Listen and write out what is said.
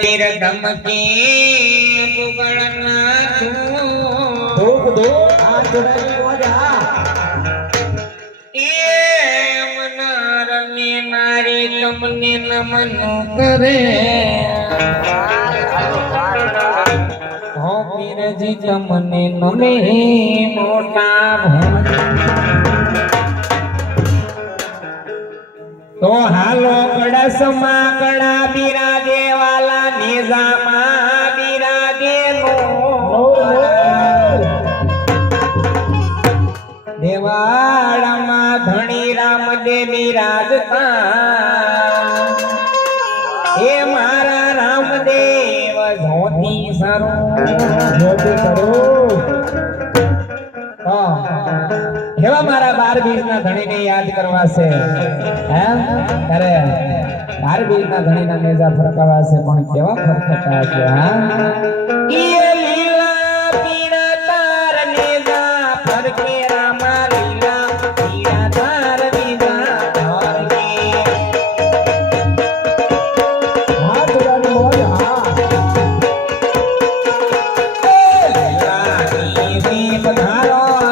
તીર ધમકી કુગળના ધૂપ. ધૂપ હાથ જોડાઈને બોજા એ મનાર નારી તમને નમન કરે. હો પીરજી તમને નમે મોટા ભણ તો હાલો કડા કળા કડા વાલા નિઝામા બિરાજે દેવાળામાં ધણી રામ દે બિરાજતા હે મારા રામદેવ ધોતી સરો જોતે કરો તો કેવા મારા બાર ઘણી ને યાદ કરવા છે હે અરે બાર બીજના ધણીના મેજા ફરકાવા છે પણ કેવા ફરકતા છે હા? गीत धारा